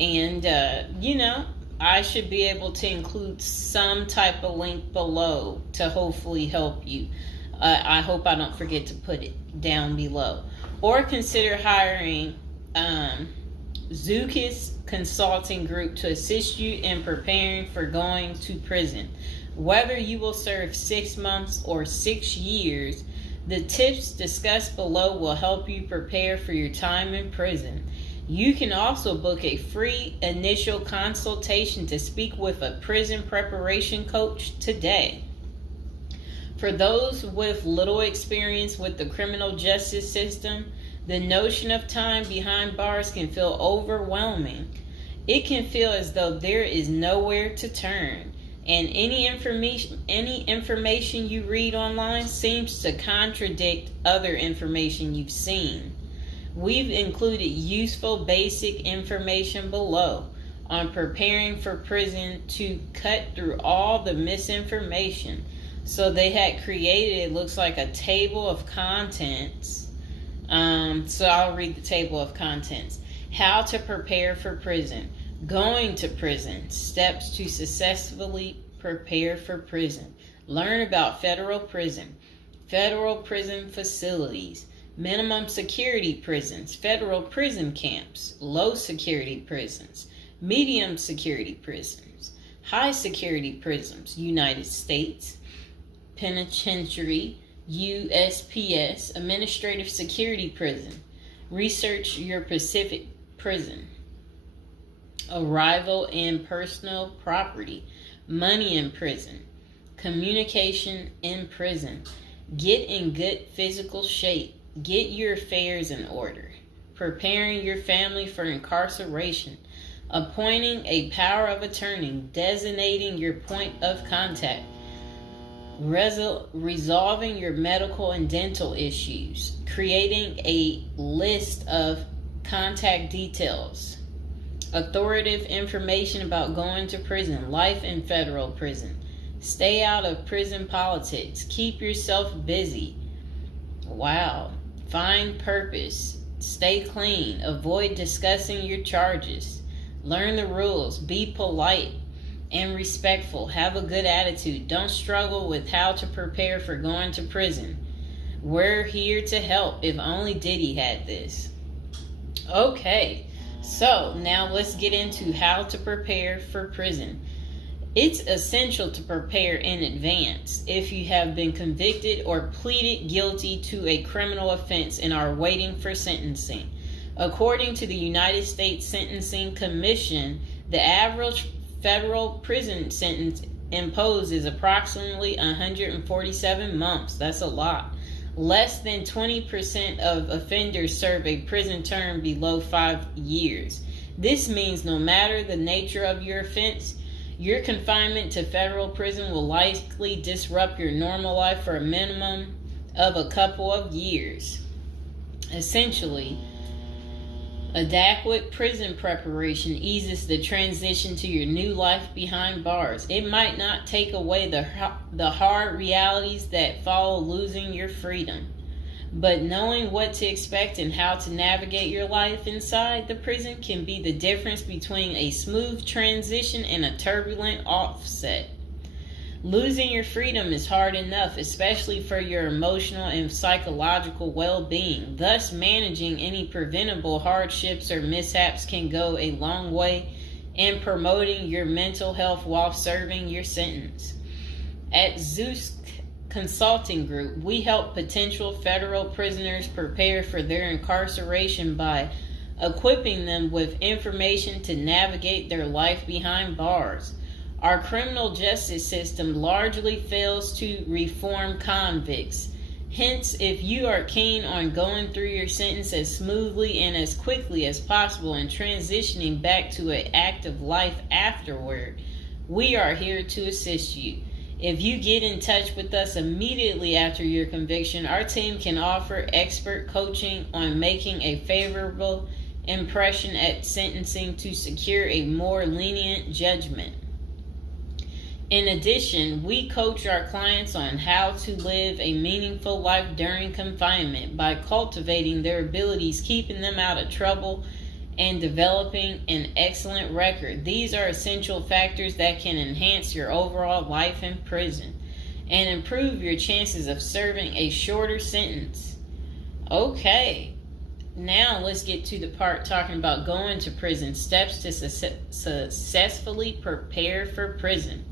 And, I should be able to include some type of link below to hopefully help you. I hope I don't forget to put it down below. Or consider hiring Zukis Consulting Group to assist you in preparing for going to prison. Whether you will serve 6 months or 6 years, the tips discussed below will help you prepare for your time in prison. You can also book a free initial consultation to speak with a prison preparation coach today. For those with little experience with the criminal justice system, the notion of time behind bars can feel overwhelming. It can feel as though there is nowhere to turn, and any information you read online seems to contradict other information you've seen. We've included useful basic information below on preparing for prison to cut through all the misinformation. So they had created, it looks like a table of contents. So I'll read the table of contents. How to prepare for prison. Going to prison. Steps to successfully prepare for prison. Learn about federal prison. Federal prison facilities. Minimum security prisons, federal prison camps, low security prisons, medium security prisons, high security prisons, United States Penitentiary, USPS, administrative security prison. Research your Pacific prison. Arrival and personal property, money in prison, communication in prison. Get in good physical shape. Get your affairs in order. Preparing your family for incarceration. Appointing a power of attorney. Designating your point of contact. Resolving your medical and dental issues. Creating a list of contact details. Authoritative information about going to prison. Life in federal prison. Stay out of prison politics. Keep yourself busy. Wow. Find purpose. Stay clean. Avoid discussing your charges. Learn the rules. Be polite and respectful. Have a good attitude. Don't struggle with how to prepare for going to prison. We're here to help. If only Diddy had this. Okay, so now let's get into how to prepare for prison. It's essential to prepare in advance if you have been convicted or pleaded guilty to a criminal offense and are waiting for sentencing. According to the United States Sentencing Commission, the average federal prison sentence imposed is approximately 147 months. That's a lot. Less than 20% of offenders serve a prison term below 5 years. This means no matter the nature of your offense, your confinement to federal prison will likely disrupt your normal life for a minimum of a couple of years. Essentially, adequate prison preparation eases the transition to your new life behind bars. It might not take away the hard realities that follow losing your freedom, but knowing what to expect and how to navigate your life inside the prison can be the difference between a smooth transition and a turbulent offset. Losing your freedom is hard enough, especially for your emotional and psychological well-being. Thus, managing any preventable hardships or mishaps can go a long way in promoting your mental health while serving your sentence. At Zeus Consulting Group, we help potential federal prisoners prepare for their incarceration by equipping them with information to navigate their life behind bars. Our criminal justice system largely fails to reform convicts. Hence, if you are keen on going through your sentence as smoothly and as quickly as possible and transitioning back to an active life afterward, we are here to assist you. If you get in touch with us immediately after your conviction, our team can offer expert coaching on making a favorable impression at sentencing to secure a more lenient judgment. In addition, we coach our clients on how to live a meaningful life during confinement by cultivating their abilities, keeping them out of trouble, and developing an excellent record. These are essential factors that can enhance your overall life in prison and improve your chances of serving a shorter sentence. Okay, now let's get to the part talking about going to prison, steps to successfully prepare for prison.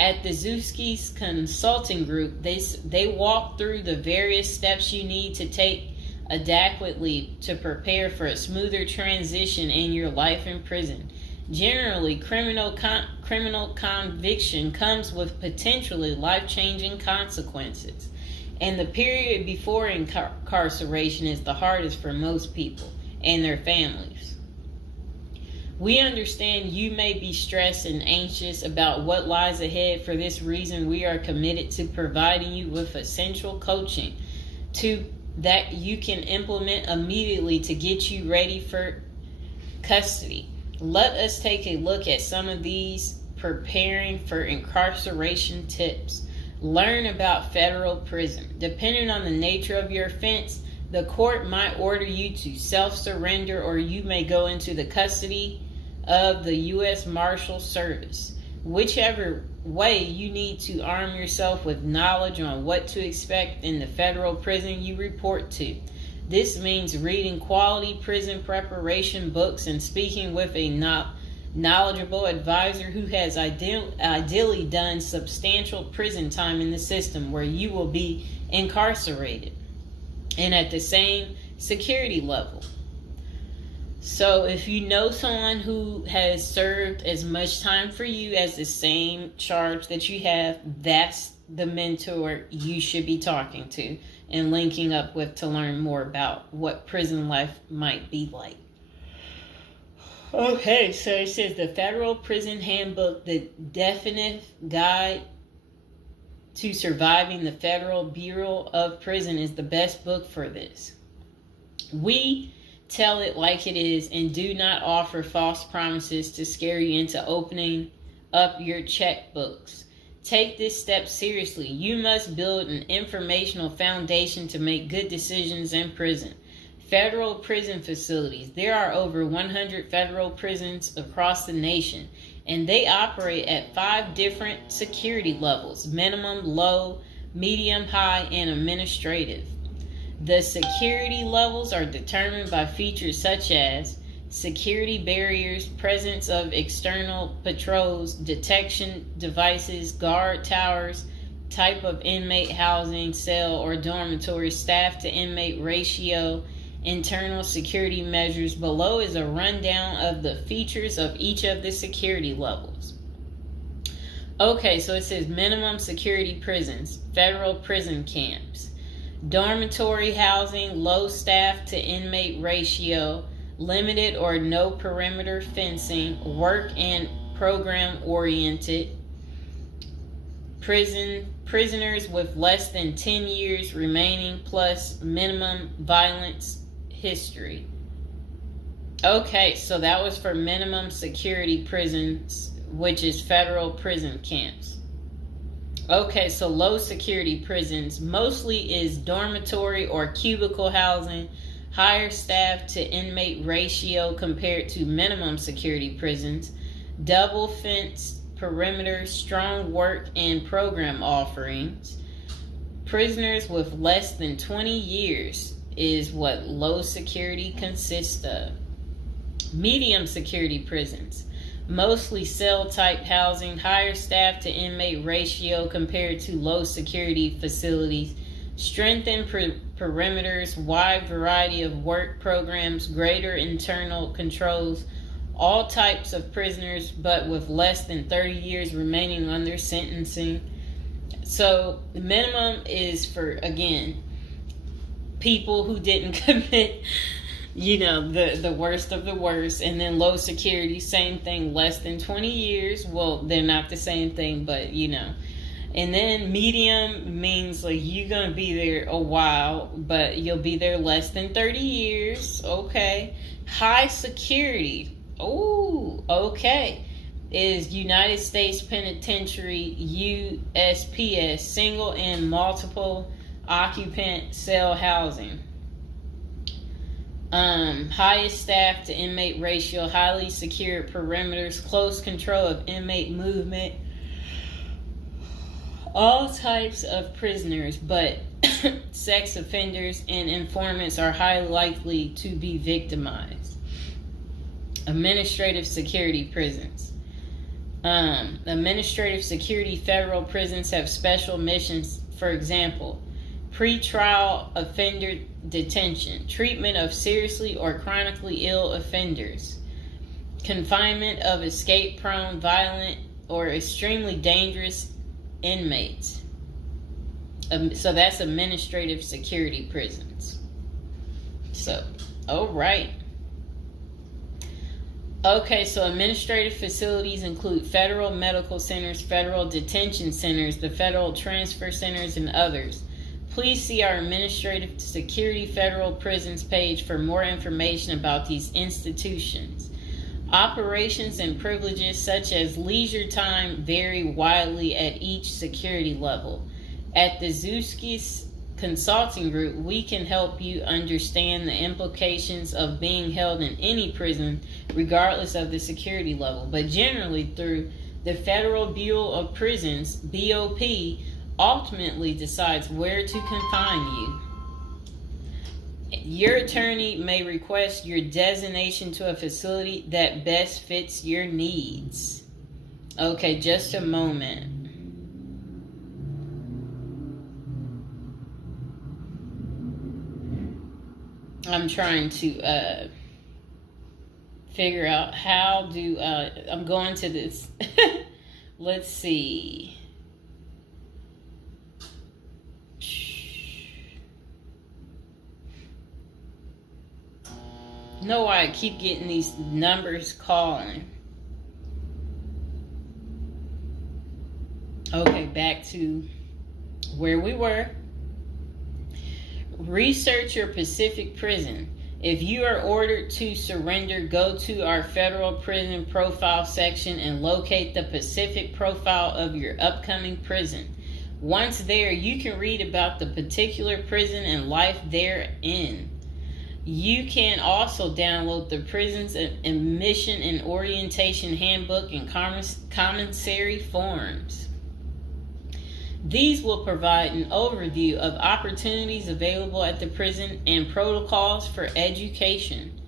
At the Zuski's Consulting Group, they walk through the various steps you need to take adequately to prepare for a smoother transition in your life in prison. Generally, criminal conviction comes with potentially life-changing consequences, and the period before incarceration is the hardest for most people and their families. We understand you may be stressed and anxious about what lies ahead. For this reason, we are committed to providing you with essential coaching that you can implement immediately to get you ready for custody. Let us take a look at some of these preparing for incarceration tips. Learn about federal prison. Depending on the nature of your offense, the court might order you to self-surrender, or you may go into the custody of the U.S. Marshal Service. Whichever way, you need to arm yourself with knowledge on what to expect in the federal prison you report to. This means reading quality prison preparation books and speaking with a knowledgeable advisor who has ideally done substantial prison time in the system where you will be incarcerated and at the same security level. So if you know someone who has served as much time for you as the same charge that you have, that's the mentor you should be talking to and linking up with to learn more about what prison life might be like. Okay, so it says the Federal Prison Handbook, the definitive guide to surviving the Federal Bureau of Prison, is the best book for this. We tell it like it is and do not offer false promises to scare you into opening up your checkbooks. Take this step seriously. You must build an informational foundation to make good decisions in prison. Federal prison facilities. There are over 100 federal prisons across the nation, and they operate at 5 different security levels: minimum, low, medium, high, and administrative. The security levels are determined by features such as security barriers, presence of external patrols, detection devices, guard towers, type of inmate housing, cell or dormitory, staff to inmate ratio, internal security measures. Below is a rundown of the features of each of the security levels. Okay, so it says minimum security prisons, federal prison camps. Dormitory housing, low staff to inmate ratio, limited or no perimeter fencing, work and program oriented. Prisoners with less than 10 years remaining plus minimum violence history. Okay, so that was for minimum security prisons, which is federal prison camps. Okay, so low security prisons mostly is dormitory or cubicle housing, higher staff to inmate ratio compared to minimum security prisons, double fence perimeter, strong work and program offerings. Prisoners with less than 20 years is what low security consists of. Medium security prisons, mostly cell type housing, higher staff to inmate ratio compared to low security facilities, strengthened perimeters, wide variety of work programs, greater internal controls, all types of prisoners but with less than 30 years remaining on their sentencing. So the minimum is for, again, people who didn't commit the worst of the worst. And then low security, same thing, less than 20 years. Well, they're not the same thing, but And then medium means like you're going to be there a while, but you'll be there less than 30 years. Okay. High security. Oh, okay. Is United States Penitentiary, USPS, single and multiple occupant cell housing. Highest staff to inmate ratio, highly secured perimeters, close control of inmate movement, all types of prisoners, but sex offenders and informants are highly likely to be victimized. Administrative security prisons. Administrative security federal prisons have special missions. For example, pretrial offender detention, treatment of seriously or chronically ill offenders, confinement of escape-prone, violent, or extremely dangerous inmates. So that's administrative security prisons. So, all right. Okay, so administrative facilities include federal medical centers, federal detention centers, the federal transfer centers, and others. Please see our Administrative Security Federal Prisons page for more information about these institutions. Operations and privileges such as leisure time vary widely at each security level. At the Zuski Consulting Group, we can help you understand the implications of being held in any prison, regardless of the security level. But generally, through the Federal Bureau of Prisons, BOP, ultimately decides where to confine you. Your attorney may request your designation to a facility that best fits your needs. Okay, just a moment. I'm trying to figure out how do I'm going to this. Let's see. Know why I keep getting these numbers calling. Okay, back to where we were. Research your Pacific prison. If you are ordered to surrender, go to our federal prison profile section and locate the Pacific profile of your upcoming prison. Once there, you can read about the particular prison and life therein. You can also download the prison's admission and orientation handbook and commissary forms. These will provide an overview of opportunities available at the prison and protocols for education,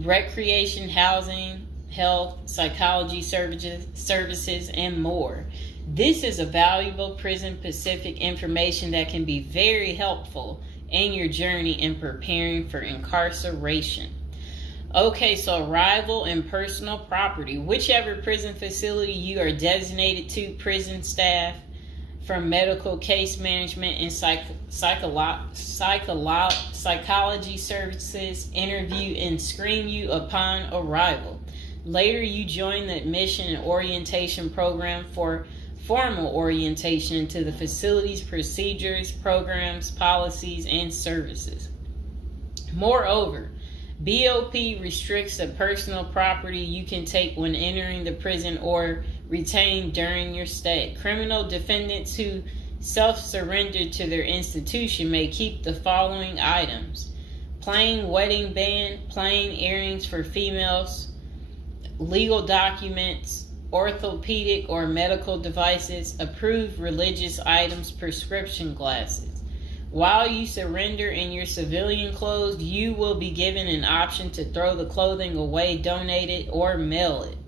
recreation, housing, health, psychology services, and more. This is a valuable Prison Pacific information that can be very helpful in your journey in preparing for incarceration. Okay, so arrival and personal property. Whichever prison facility you are designated to, prison staff from medical case management and psychology services interview and screen you upon arrival. Later, you join the admission and orientation program for formal orientation into the facility's procedures, programs, policies, and services. Moreover, BOP restricts the personal property you can take when entering the prison or retain during your stay. Criminal defendants who self-surrender to their institution may keep the following items: plain wedding band, plain earrings for females, legal documents, orthopedic or medical devices, approved religious items, prescription glasses. While you surrender in your civilian clothes, you will be given an option to throw the clothing away, donate it, or mail it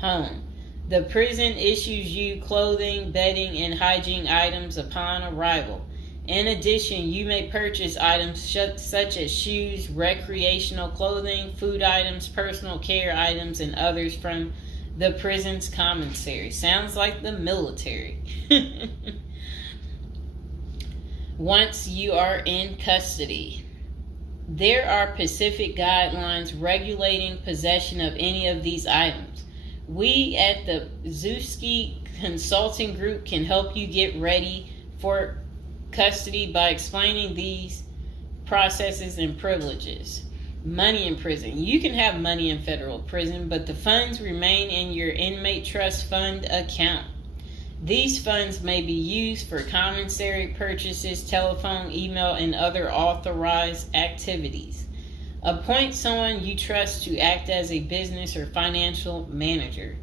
home. The prison issues you clothing, bedding, and hygiene items upon arrival. In addition, you may purchase items such as shoes, recreational clothing, food items, personal care items, and others from the prison's commissary. Sounds like the military. Once you are in custody, there are Pacific guidelines regulating possession of any of these items. We at the Zuski Consulting Group can help you get ready for custody by explaining these processes and privileges. Money in prison. You can have money in federal prison, but the funds remain in your inmate trust fund account. These funds may be used for commissary purchases, telephone, email, and other authorized activities. Appoint someone you trust to act as a business or financial manager.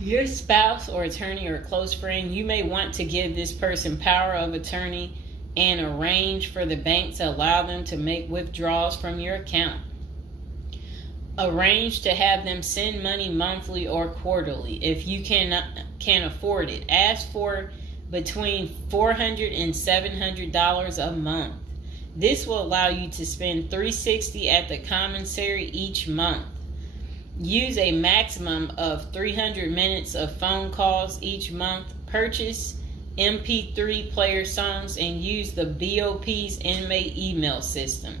Your spouse or attorney or close friend, you may want to give this person power of attorney and arrange for the bank to allow them to make withdrawals from your account. Arrange to have them send money monthly or quarterly if you can afford it. Ask for between $400 and $700 a month. This will allow you to spend $360 at the commissary each month. Use a maximum of 300 minutes of phone calls each month. Purchase MP3 player songs and use the BOP's inmate email system.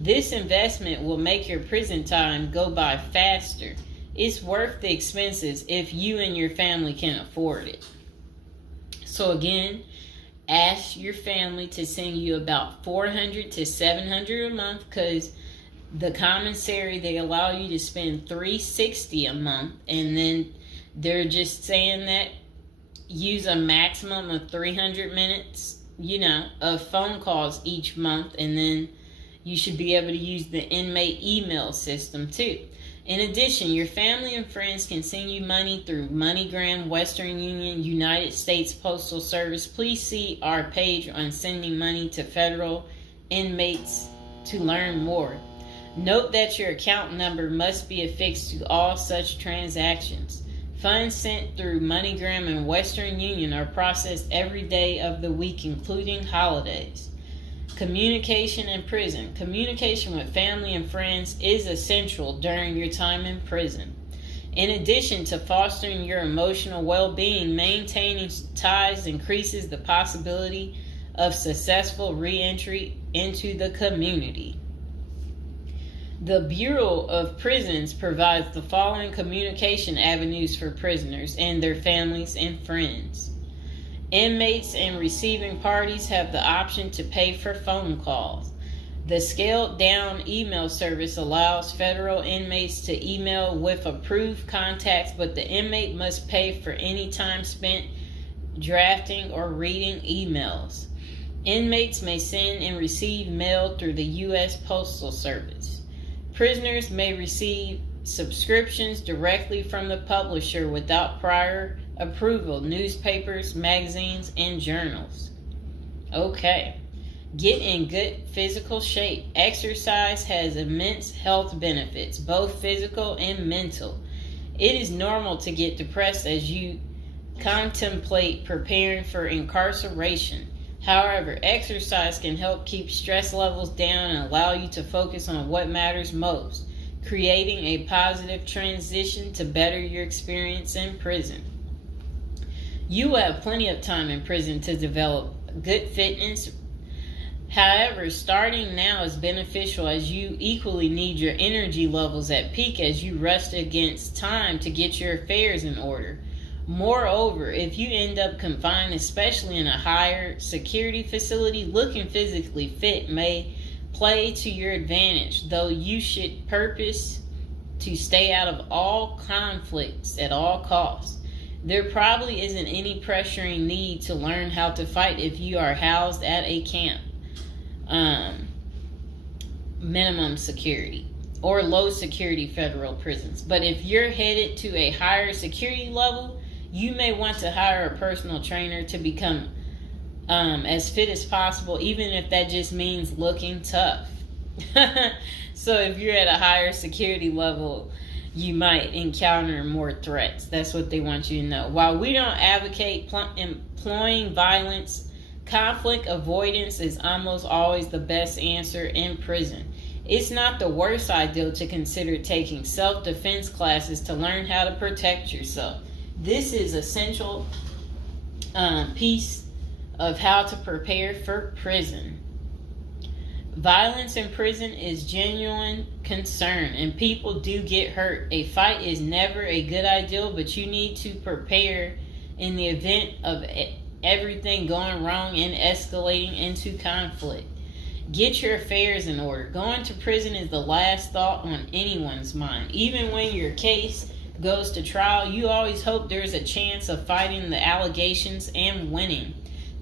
This investment will make your prison time go by faster. It's worth the expenses if you and your family can afford it. So again, ask your family to send you about $400 to $700 a month, because the commissary, they allow you to spend $360 a month, and then they're just saying that use a maximum of 300 minutes, of phone calls each month, and then you should be able to use the inmate email system too. In addition, your family and friends can send you money through MoneyGram, Western Union, United States Postal Service. Please see our page on sending money to federal inmates to learn more. Note that your account number must be affixed to all such transactions. Funds sent through MoneyGram and Western Union are processed every day of the week, including holidays. Communication in prison. Communication with family and friends is essential during your time in prison. In addition to fostering your emotional well-being, maintaining ties increases the possibility of successful re-entry into the community. The Bureau of Prisons provides the following communication avenues for prisoners and their families and friends. Inmates and receiving parties have the option to pay for phone calls. The scaled-down email service allows federal inmates to email with approved contacts, but the inmate must pay for any time spent drafting or reading emails. Inmates may send and receive mail through the U.S. Postal Service. Prisoners may receive subscriptions directly from the publisher without prior approval, newspapers, magazines, and journals. Okay. Get in good physical shape. Exercise has immense health benefits, both physical and mental. It is normal to get depressed as you contemplate preparing for incarceration. However, exercise can help keep stress levels down and allow you to focus on what matters most, creating a positive transition to better your experience in prison. You will have plenty of time in prison to develop good fitness. However, starting now is beneficial as you equally need your energy levels at peak as you rest against time to get your affairs in order. Moreover, if you end up confined, especially in a higher security facility, looking physically fit may play to your advantage, though you should purpose to stay out of all conflicts at all costs. There probably isn't any pressuring need to learn how to fight if you are housed at a camp, minimum security, or low security federal prisons. But if you're headed to a higher security level, you may want to hire a personal trainer to become as fit as possible, even if that just means looking tough. So if you're at a higher security level, you might encounter more threats. That's what they want you to know. While we don't advocate employing violence, conflict avoidance is almost always the best answer in prison. It's not the worst idea to consider taking self-defense classes to learn how to protect yourself. This is essential piece of how to prepare for prison. Violence in prison is genuine concern, and people do get hurt. A fight is never a good idea, but you need to prepare in the event of everything going wrong and escalating into conflict. Get your affairs in order. Going to prison is the last thought on anyone's mind. Even when your case goes to trial, you always hope there's a chance of fighting the allegations and winning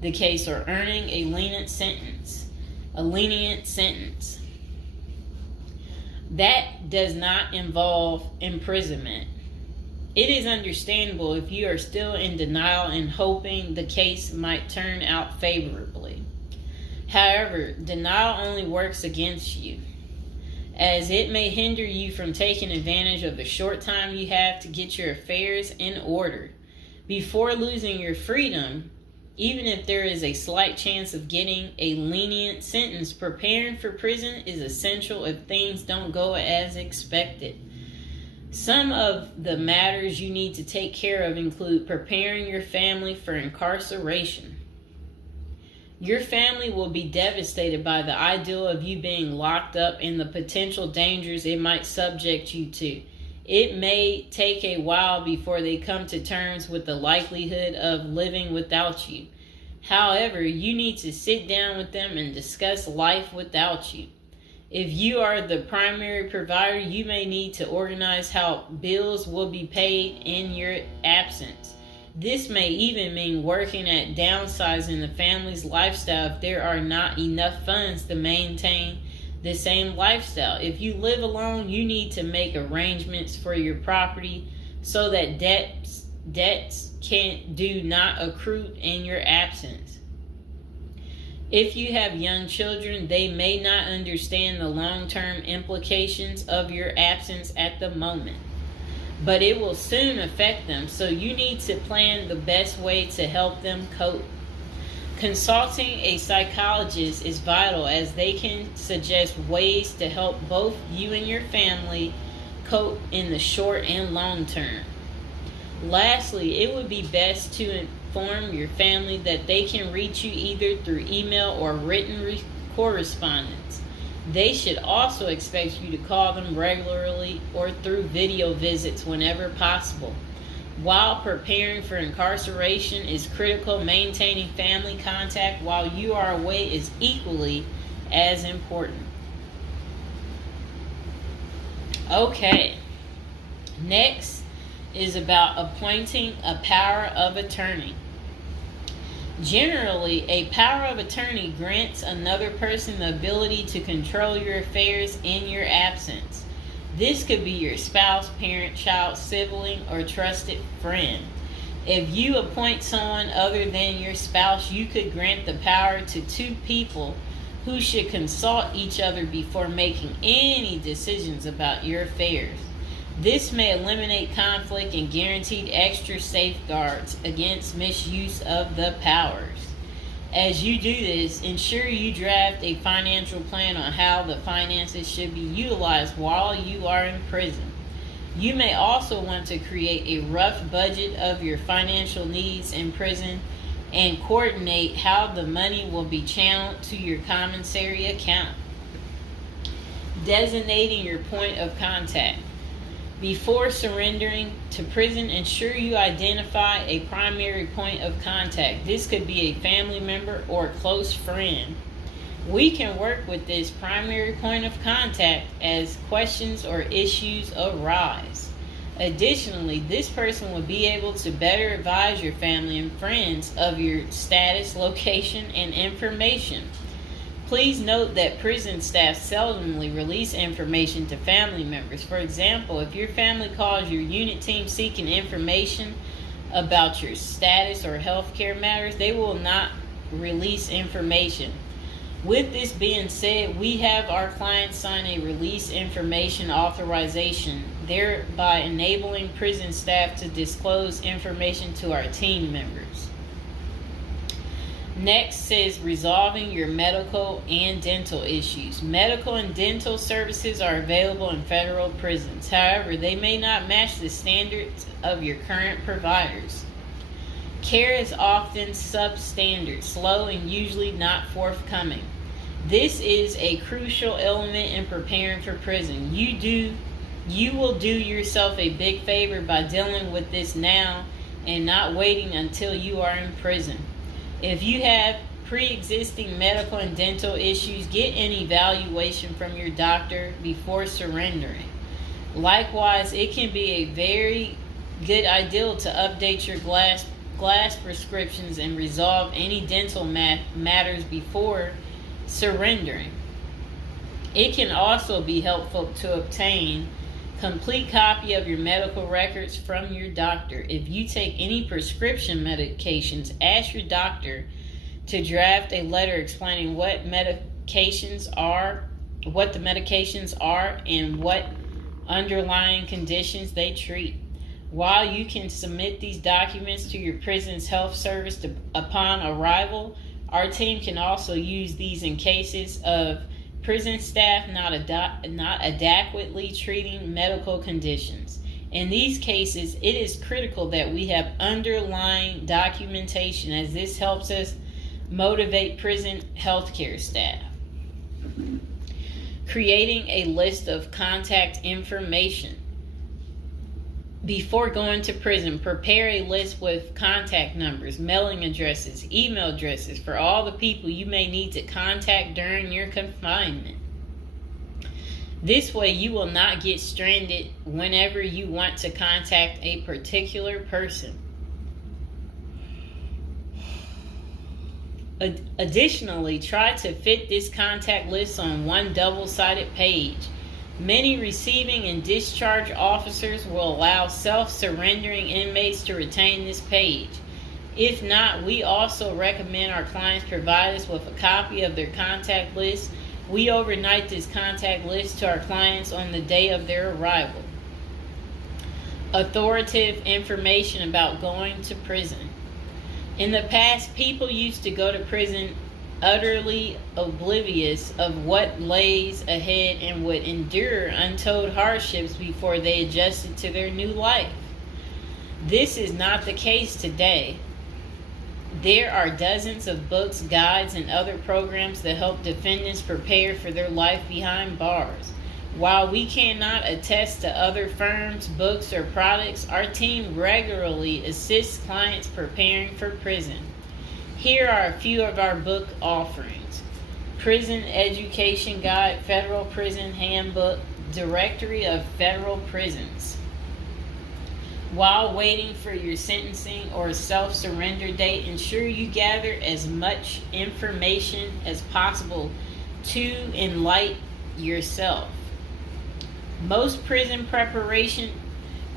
the case or earning a lenient sentence. a lenient sentence. That does not involve imprisonment. It is understandable if you are still in denial and hoping the case might turn out favorably. However, denial only works against you, as it may hinder you from taking advantage of the short time you have to get your affairs in order before losing your freedom. Even if there is a slight chance of getting a lenient sentence, preparing for prison is essential if things don't go as expected. Some of the matters you need to take care of include preparing your family for incarceration. Your family will be devastated by the idea of you being locked up and the potential dangers it might subject you to. It may take a while before they come to terms with the likelihood of living without you. However, you need to sit down with them and discuss life without you. If you are the primary provider, you may need to organize how bills will be paid in your absence. This may even mean working at downsizing the family's lifestyle if there are not enough funds to maintain the same lifestyle. If you live alone, you need to make arrangements for your property so that debts do not accrue in your absence. If you have young children, they may not understand the long-term implications of your absence at the moment, but it will soon affect them, so you need to plan the best way to help them cope. Consulting a psychologist is vital, as they can suggest ways to help both you and your family cope in the short and long term. Lastly, it would be best to inform your family that they can reach you either through email or written correspondence. They should also expect you to call them regularly or through video visits whenever possible. While preparing for incarceration is critical, maintaining family contact while you are away is equally as important. Okay, next is about appointing a power of attorney. Generally, a power of attorney grants another person the ability to control your affairs in your absence. This could be your spouse, parent, child, sibling, or trusted friend. If you appoint someone other than your spouse, you could grant the power to two people who should consult each other before making any decisions about your affairs. This may eliminate conflict and guarantee extra safeguards against misuse of the powers. As you do this, ensure you draft a financial plan on how the finances should be utilized while you are in prison. You may also want to create a rough budget of your financial needs in prison and coordinate how the money will be channeled to your commissary account. Designating your point of contact. Before surrendering to prison, ensure you identify a primary point of contact. This could be a family member or a close friend. We can work with this primary point of contact as questions or issues arise. Additionally, this person will be able to better advise your family and friends of your status, location, and information. Please note that prison staff seldomly release information to family members. For example, if your family calls your unit team seeking information about your status or healthcare matters, they will not release information. With this being said, we have our clients sign a release information authorization, thereby enabling prison staff to disclose information to our team members. Next says resolving your medical and dental issues. Medical and dental services are available in federal prisons. However, they may not match the standards of your current providers. Care is often substandard, slow, and usually not forthcoming. This is a crucial element in preparing for prison. You will do yourself a big favor by dealing with this now and not waiting until you are in prison. If you have pre-existing medical and dental issues, get an evaluation from your doctor before surrendering. Likewise, it can be a very good idea to update your glass prescriptions and resolve any dental matters before surrendering. It can also be helpful to obtain complete copy of your medical records from your doctor. If you take any prescription medications, ask your doctor to draft a letter explaining what the medications are, and what underlying conditions they treat. While you can submit these documents to your prison's health service upon arrival, our team can also use these in cases of prison staff not adequately treating medical conditions. In these cases, it is critical that we have underlying documentation, as this helps us motivate prison healthcare staff. Creating a list of contact information. Before going to prison, prepare a list with contact numbers, mailing addresses, email addresses for all the people you may need to contact during your confinement. This way, you will not get stranded whenever you want to contact a particular person. Additionally, try to fit this contact list on one double-sided page. Many receiving and discharge officers will allow self-surrendering inmates to retain this page. If not, we also recommend our clients provide us with a copy of their contact list. We overnight this contact list to our clients on the day of their arrival. Authoritative information about going to prison. In the past, people used to go to prison utterly oblivious of what lays ahead and would endure untold hardships before they adjusted to their new life. This is not the case today. There are dozens of books, guides, and other programs that help defendants prepare for their life behind bars. While we cannot attest to other firms, books, or products, our team regularly assists clients preparing for prison. Here are a few of our book offerings: Prison Education Guide, Federal Prison Handbook, Directory of Federal Prisons. While waiting for your sentencing or self-surrender date, ensure you gather as much information as possible to enlighten yourself. Most prison preparation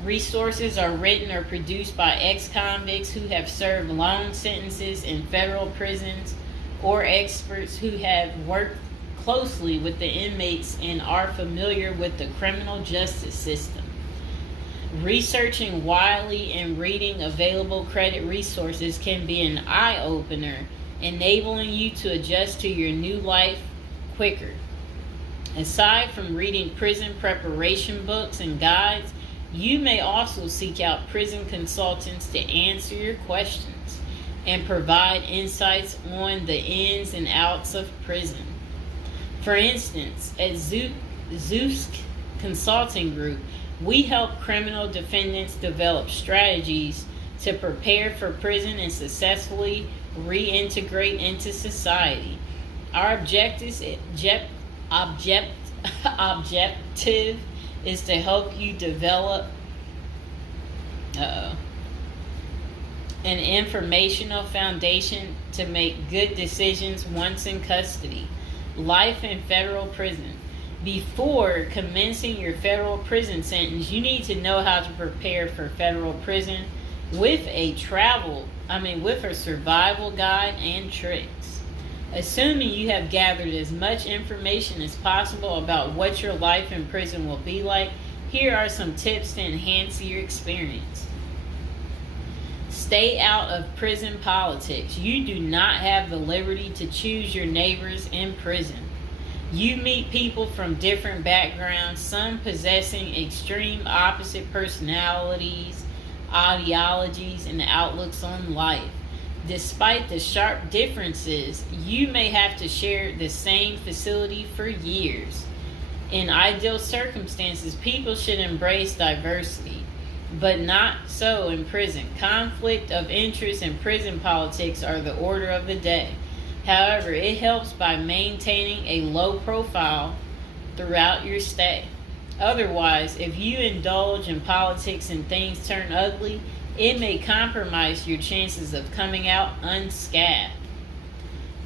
resources are written or produced by ex-convicts who have served long sentences in federal prisons, or experts who have worked closely with the inmates and are familiar with the criminal justice system. Researching widely and reading available credit resources can be an eye-opener, enabling you to adjust to your new life quicker. Aside from reading prison preparation books and guides, you may also seek out prison consultants to answer your questions and provide insights on the ins and outs of prison. For instance, at Zeus Consulting Group, we help criminal defendants develop strategies to prepare for prison and successfully reintegrate into society. Our objective is to help you develop an informational foundation to make good decisions once in custody. Life in federal prison. Before commencing your federal prison sentence, you need to know how to prepare for federal prison with a survival guide and tricks. Assuming you have gathered as much information as possible about what your life in prison will be like, here are some tips to enhance your experience. Stay out of prison politics. You do not have the liberty to choose your neighbors in prison. You meet people from different backgrounds, some possessing extreme opposite personalities, ideologies, and outlooks on life. Despite the sharp differences, you may have to share the same facility for years. In ideal circumstances, people should embrace diversity, but not so in prison. Conflict of interest and prison politics are the order of the day. However, it helps by maintaining a low profile throughout your stay. Otherwise, if you indulge in politics and things turn ugly, it may compromise your chances of coming out unscathed.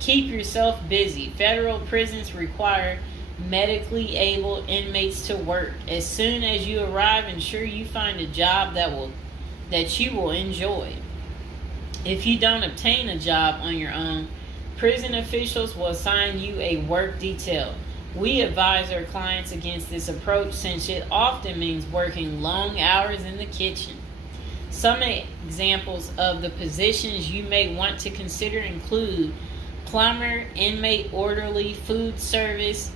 Keep yourself busy. Federal prisons require medically able inmates to work. As soon as you arrive, ensure you find a job that you will enjoy. If you don't obtain a job on your own, prison officials will assign you a work detail. We advise our clients against this approach since it often means working long hours in the kitchen. Some examples of the positions you may want to consider include plumber, inmate orderly, food service,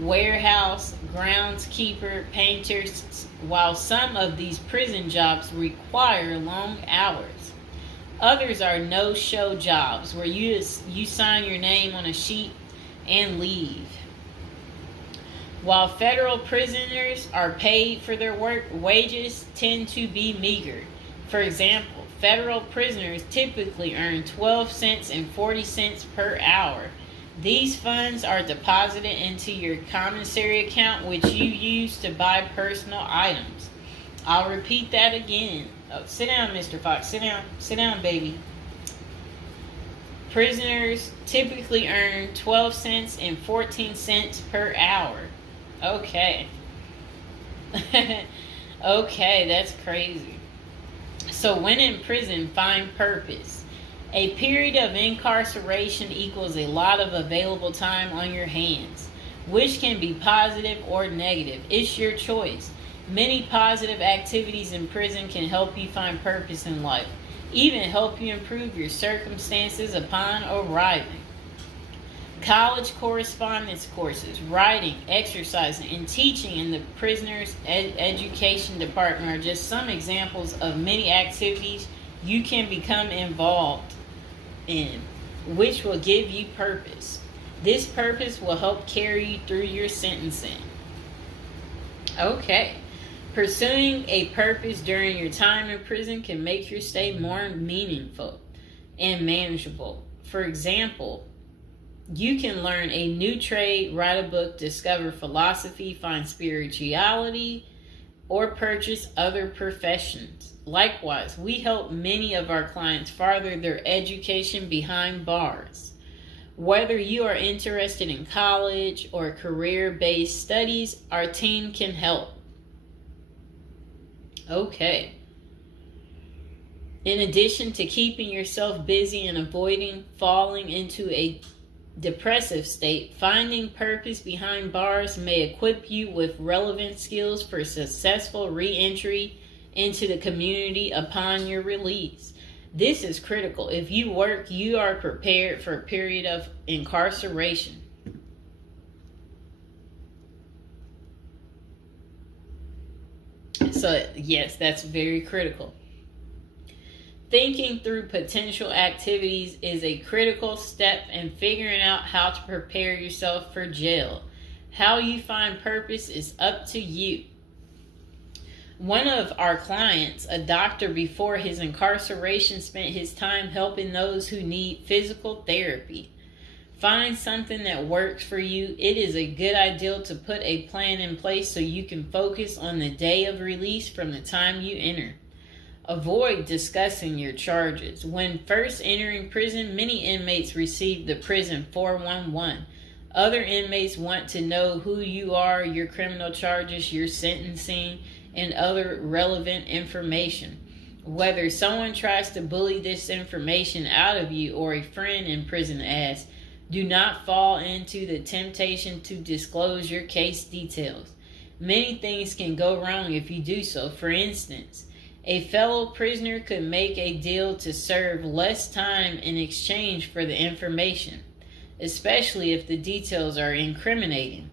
warehouse, groundskeeper, painters, while some of these prison jobs require long hours. Others are no-show jobs where you sign your name on a sheet and leave. While federal prisoners are paid for their work, wages tend to be meager. For example, federal prisoners typically earn 12 cents and 40 cents per hour. These funds are deposited into your commissary account, which you use to buy personal items. I'll repeat that again. Oh, sit down, Mr. Fox. Sit down. Sit down, baby. Prisoners typically earn 12 cents and 14 cents per hour. Okay. Okay, that's crazy. So when in prison, find purpose. A period of incarceration equals a lot of available time on your hands, which can be positive or negative. It's your choice. Many positive activities in prison can help you find purpose in life, even help you improve your circumstances upon arriving. College correspondence courses, writing, exercising, and teaching in the prisoner's education department are just some examples of many activities you can become involved in, which will give you purpose. This purpose will help carry you through your sentencing. Okay. Pursuing a purpose during your time in prison can make your stay more meaningful and manageable. For example, you can learn a new trade, write a book, discover philosophy, find spirituality, or purchase other professions. Likewise, we help many of our clients further their education behind bars. Whether you are interested in college or career-based studies, our team can help. Okay. In addition to keeping yourself busy and avoiding falling into a depressive state, finding purpose behind bars may equip you with relevant skills for successful re-entry into the community upon your release. This is critical. If you work, you are prepared for a period of incarceration. So, yes, that's very critical. Thinking through potential activities is a critical step in figuring out how to prepare yourself for jail. How you find purpose is up to you. One of our clients, a doctor before his incarceration, spent his time helping those who need physical therapy. Find something that works for you. It is a good idea to put a plan in place so you can focus on the day of release from the time you enter. Avoid discussing your charges. When first entering prison, many inmates receive the prison 411. Other inmates want to know who you are, your criminal charges, your sentencing, and other relevant information. Whether someone tries to bully this information out of you or a friend in prison asks, do not fall into the temptation to disclose your case details. Many things can go wrong if you do so. For instance, a fellow prisoner could make a deal to serve less time in exchange for the information, especially if the details are incriminating.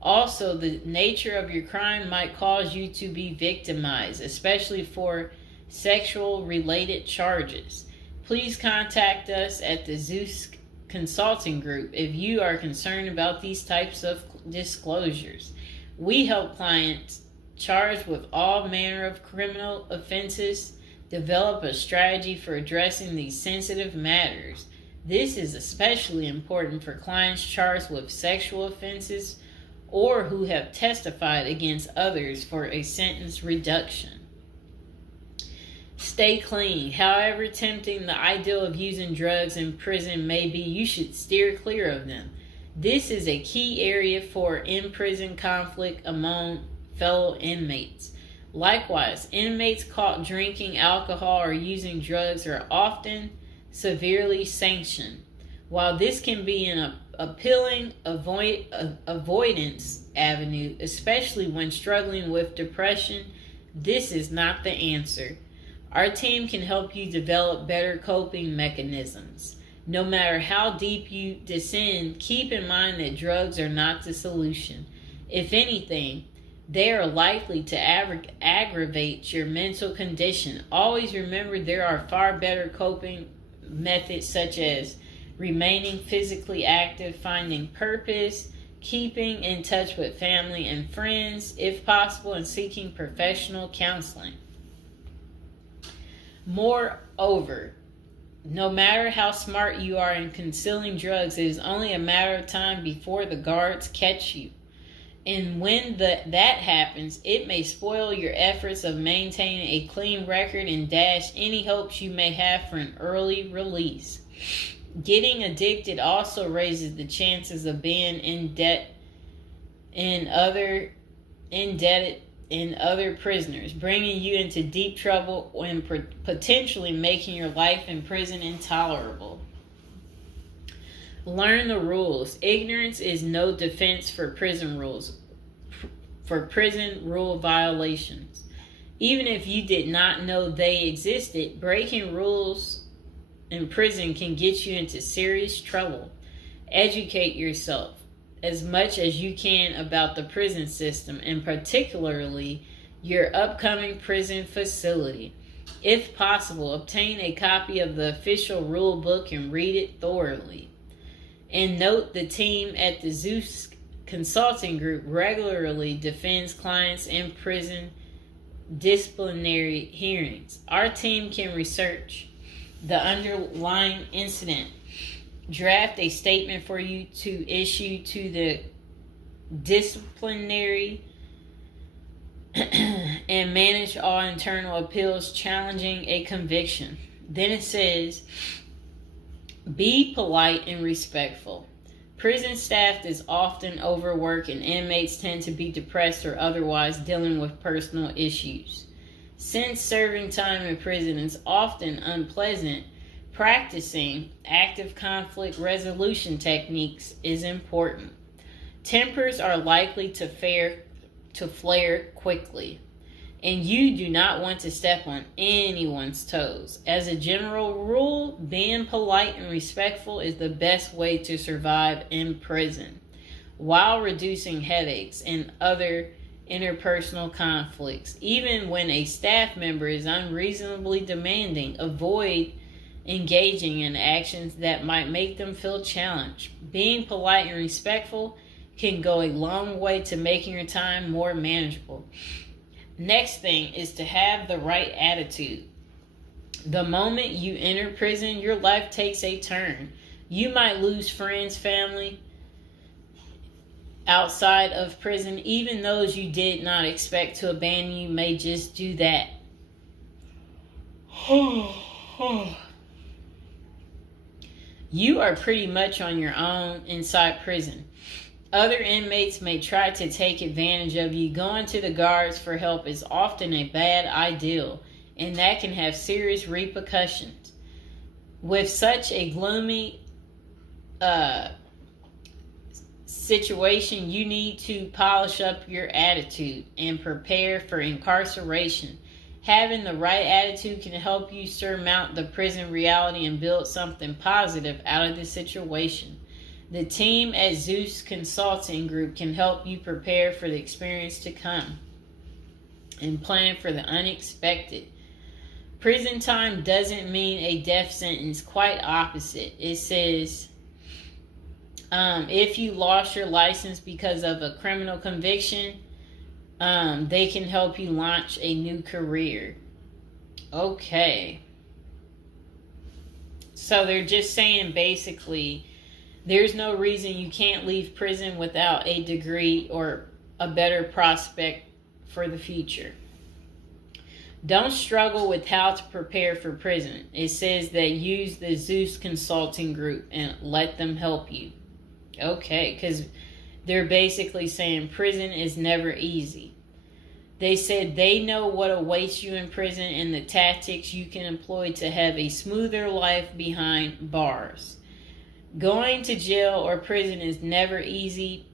Also, the nature of your crime might cause you to be victimized, especially for sexual-related charges. Please contact us at the Zeus Consulting Group if you are concerned about these types of disclosures. We help clients charged with all manner of criminal offenses develop a strategy for addressing these sensitive matters. This is especially important for clients charged with sexual offenses or who have testified against others for a sentence reduction. Stay clean. However tempting the ideal of using drugs in prison may be, you should steer clear of them. This is a key area for in-prison conflict among fellow inmates. Likewise, inmates caught drinking alcohol or using drugs are often severely sanctioned. While this can be an appealing avoidance avenue, especially when struggling with depression, this is not the answer. Our team can help you develop better coping mechanisms. No matter how deep you descend, keep in mind that drugs are not the solution. If anything, they are likely to aggravate your mental condition. Always remember there are far better coping methods, such as remaining physically active, finding purpose, keeping in touch with family and friends, if possible, and seeking professional counseling. Moreover, no matter how smart you are in concealing drugs, it is only a matter of time before the guards catch you. And when that happens, it may spoil your efforts of maintaining a clean record and dash any hopes you may have for an early release. Getting addicted also raises the chances of being indebted in other prisoners, bringing you into deep trouble and potentially making your life in prison intolerable. Learn the rules. Ignorance is no defense for prison rules, for prison rule violations. Even if you did not know they existed, breaking rules in prison can get you into serious trouble. Educate yourself as much as you can about the prison system, and particularly your upcoming prison facility. If possible, obtain a copy of the official rule book and read it thoroughly. And note, the team at the Zeus Consulting Group regularly defends clients in prison disciplinary hearings. Our team can research the underlying incident, draft a statement for you to issue to the disciplinary, and manage all internal appeals challenging a conviction. Then it says, be polite and respectful. Prison staff is often overworked and inmates tend to be depressed or otherwise dealing with personal issues. Since serving time in prison is often unpleasant, practicing active conflict resolution techniques is important. Tempers are likely to flare quickly, and you do not want to step on anyone's toes. As a general rule, being polite and respectful is the best way to survive in prison, while reducing headaches and other interpersonal conflicts. Even when a staff member is unreasonably demanding, avoid engaging in actions that might make them feel challenged. Being polite and respectful can go a long way to making your time more manageable. Next thing is to have the right attitude. The moment you enter prison, your life takes a turn. You might lose friends, family outside of prison. Even those you did not expect to abandon you may just do that. You are pretty much on your own inside prison. Other inmates may try to take advantage of you. Going to the guards for help is often a bad idea, and that can have serious repercussions. With such a gloomy situation, you need to polish up your attitude and prepare for incarceration. Having the right attitude can help you surmount the prison reality and build something positive out of the situation. The team at Zeus Consulting Group can help you prepare for the experience to come and plan for the unexpected. Prison time doesn't mean a death sentence, quite opposite. It says, if you lost your license because of a criminal conviction, they can help you launch a new career. Okay. So they're just saying basically, there's no reason you can't leave prison without a degree or a better prospect for the future. Don't struggle with how to prepare for prison. It says that use the Zeus Consulting Group and let them help you. Okay, because they're basically saying prison is never easy. They said they know what awaits you in prison and the tactics you can employ to have a smoother life behind bars. Going to jail or prison is never easy,